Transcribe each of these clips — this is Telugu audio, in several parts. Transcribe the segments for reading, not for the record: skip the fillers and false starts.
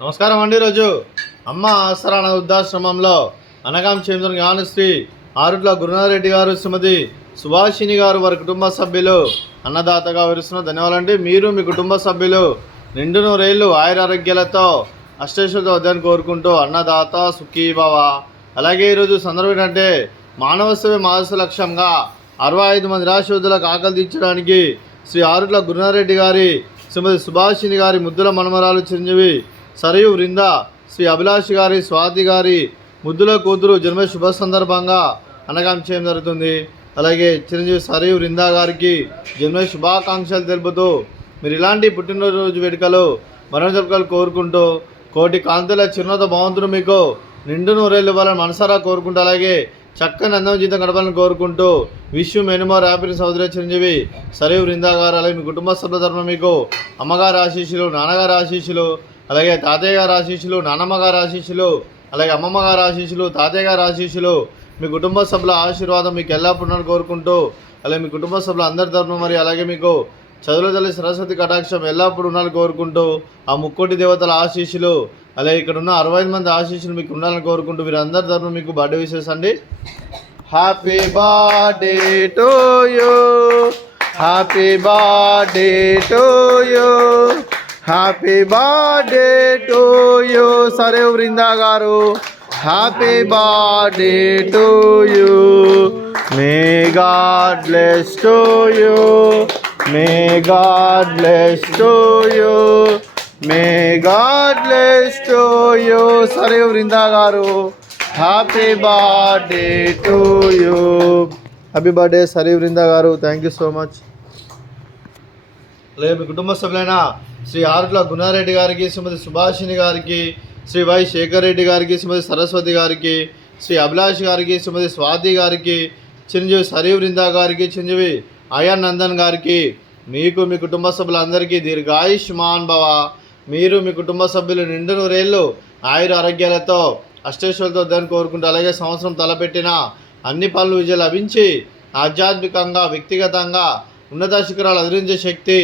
నమస్కారం అండి. రోజు అమ్మ ఆసరాన వృద్ధాశ్రమంలో అనగాం చేంద్రుని జ్ఞానశ్రీ ఆరుట్ల గురునాథరెడ్డి గారు, శ్రీమతి సుభాషిణి గారు, వారి కుటుంబ సభ్యులు అన్నదాతగా విరుస్తున్న ధన్యవాదాలండి. మీరు మీ కుటుంబ సభ్యులు నిండు నూరేళ్లు ఆయురారోగ్యాలతో అష్టైశ్వర్యతో వద్దని కోరుకుంటూ అన్నదాత సుఖీభవ. అలాగే ఈరోజు సందర్భం ఏంటంటే మానవ సేవ మానస లక్ష్యంగా 65 మంది నిరాశ్రయులకు ఆకలి తీర్చడానికి శ్రీ ఆరుట్ల గురునాథరెడ్డి గారి, శ్రీమతి సుభాషిణి గారి ముద్దుల మనమరాలు చిరంజీవి సరయు వృంద, శ్రీ అభిలాష్ గారి, స్వాతి గారి ముద్దుల కూతురు జన్మ శుభ సందర్భంగా అనగాం చేయడం జరుగుతుంది. అలాగే చిరంజీవి సరయు వృంద గారికి జన్మ శుభాకాంక్షలు తెలుపుతూ మీరు ఇలాంటి పుట్టినరోజు వేడుకలు మరణ జరుపుకలు కోరుకుంటూ కోటి కాంతుల చిరునత భగవంతుడు మీకు నిండు నూరేళ్ళు ఇవ్వాలని మనసారా కోరుకుంటూ, అలాగే చక్కని అందం జీతం గడపాలని కోరుకుంటూ విష్ మెనుమోర్ హ్యాపీ సోదరి చిరంజీవి సరయు వృంద గారు, అలాగే మీ కుటుంబ సభ్యుల తరఫున మీకు అమ్మగారి ఆశీస్సులు, నాన్నగారి ఆశీస్సులు, అలాగే తాతయ్య గారి ఆశీస్సులు, నాన్నమ్మ గారి ఆశీస్సులు, అలాగే అమ్మమ్మ గారి ఆశీస్సులు, తాతయ్య గారి ఆశీస్సులు, మీ కుటుంబ సభ్యుల ఆశీర్వాదం మీకు ఎల్లప్పుడూ కోరుకుంటూ, అలాగే మీ కుటుంబ సభ్యుల అందరి తరఫున మరి అలాగే మీకు చదువుల తల్లి సరస్వతి కటాక్షం ఎల్లప్పుడూ ఉండాలని కోరుకుంటూ, ఆ ముక్కోటి దేవతల ఆశీస్సులు, అలాగే ఇక్కడ ఉన్న 65 మంది ఆశీస్సులు మీకు ఉండాలని కోరుకుంటూ వీరందరి తరఫున మీకు బర్త్డే విషెస్ అండి. Happy birthday to you, happy birthday to you, happy birthday to you Sarayu Vrinda గారు, happy birthday to you. May God bless to you, may God bless to you, may God bless to you Sarayu Vrinda గారు, happy birthday to you. Happy birthday Sarayu Vrinda గారు, థ్యాంక్ యూ సో మచ్. అలాగే మీ కుటుంబ సభ్యులైన శ్రీ ఆరుట్ల గురునాథరెడ్డి గారికి, శ్రీమతి సుభాషిణి గారికి, శ్రీ వై శేఖర్ రెడ్డి గారికి, శ్రీమతి సరస్వతి గారికి, శ్రీ అభిలాష్ గారికి, శ్రీమతి స్వాతి గారికి, చిరంజీవి సరయు వృంద గారికి, చిరంజీవి అయాన్ నందన్ గారికి, మీకు మీ కుటుంబ సభ్యులందరికీ దీర్ఘాయుష్మాన్ భవ. మీరు మీ కుటుంబ సభ్యులు నిండు నూరేళ్ళు ఆయుర ఆరోగ్యాలతో అష్టైశ్వర్యాలతో వద్దని కోరుకుంటూ, అలాగే సంవత్సరం తలపెట్టిన అన్ని పనులు విజయం లభించి ఆధ్యాత్మికంగా వ్యక్తిగతంగా ఉన్నత శిఖరాలు అధిరించే శక్తి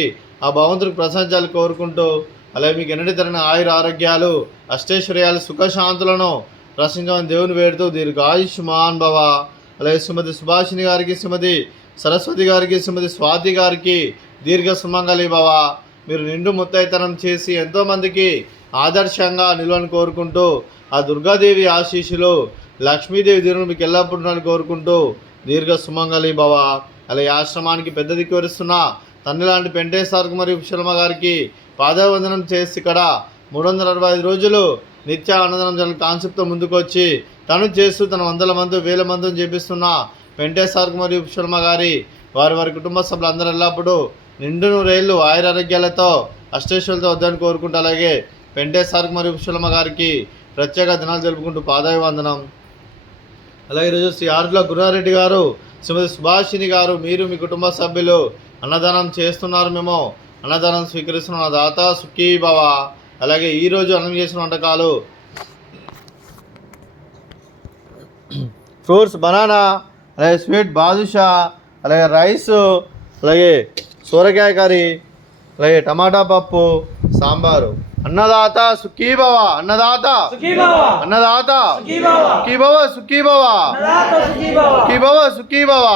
ఆ భగవంతుడికి ప్రశంసాలు కోరుకుంటూ, అలాగే మీకు ఎన్నటి తరిన ఆయుర ఆరోగ్యాలు అష్టైశ్వర్యాలు సుఖశాంతులను ప్రశంసమని దేవుని వేడుతూ దీర్ఘాయుష్మాన్ భవ. అలాగే శ్రీమతి సుభాషిణి గారికి, శ్రీమతి సరస్వతి గారికి, శ్రీమతి స్వాతి గారికి దీర్ఘ సుమంగళి భవ. మీరు నిండు ముత్తైతనం చేసి ఎంతోమందికి ఆదర్శంగా నిలవని కోరుకుంటూ, ఆ దుర్గాదేవి ఆశీస్సులు, లక్ష్మీదేవి దీవుని మీకు ఎల్లప్పుడూ కోరుకుంటూ దీర్ఘ సుమంగళి భవ. అలాగే ఆశ్రమానికి పెద్ద దిక్కు వరుస్తున్న తండ్రి లాంటి పెంటేశ్వరకు మరియు పుష్పలమ్మ గారికి పాదవందనం చేసి ఇక్కడ 365 రోజులు నిత్య అన్నదానం జన కాన్సెప్ట్తో ముందుకు వచ్చి తను చేస్తూ తన 100 మంది 1000 మందిని చేపిస్తున్న పెంటేశ్వరకు మరియు పుష్పలమ్మ గారి వారి కుటుంబ సభ్యులందరూ ఎల్లప్పుడూ నిండు నూరేళ్ళు ఆయురారోగ్యాలతో అష్టైశ్వర్యాలతో వద్దని కోరుకుంటూ, అలాగే పెంటేశ్వరకు మరియు పుష్పలమ్మ గారికి ప్రత్యేక దినాలు జరుపుకుంటూ పాదాభివందనం. అలాగే ఈరోజు శ్రీ ఆరుట్ల గురునాథరెడ్డి గారు, శ్రీమతి సుభాషిణి గారు, మీరు మీ కుటుంబ సభ్యులు అన్నదానం చేస్తున్నారు, మేము అన్నదానం స్వీకరిస్తున్న దాత సుఖీభవ. అలాగే ఈరోజు అన్నం చేసిన వంటకాలు ఫ్రూట్స్ బనానా, అలాగే స్వీట్ బాదుషా, అలాగే రైస్, అలాగే సోరకాయ కర్రీ, అలాగే టమాటా పప్పు, సాంబారు. అన్నదాత సుఖీభవ, అన్నదాత అన్నదాత సుఖీభవ, సుఖీభవ సుఖీభవ, సుఖీభవ.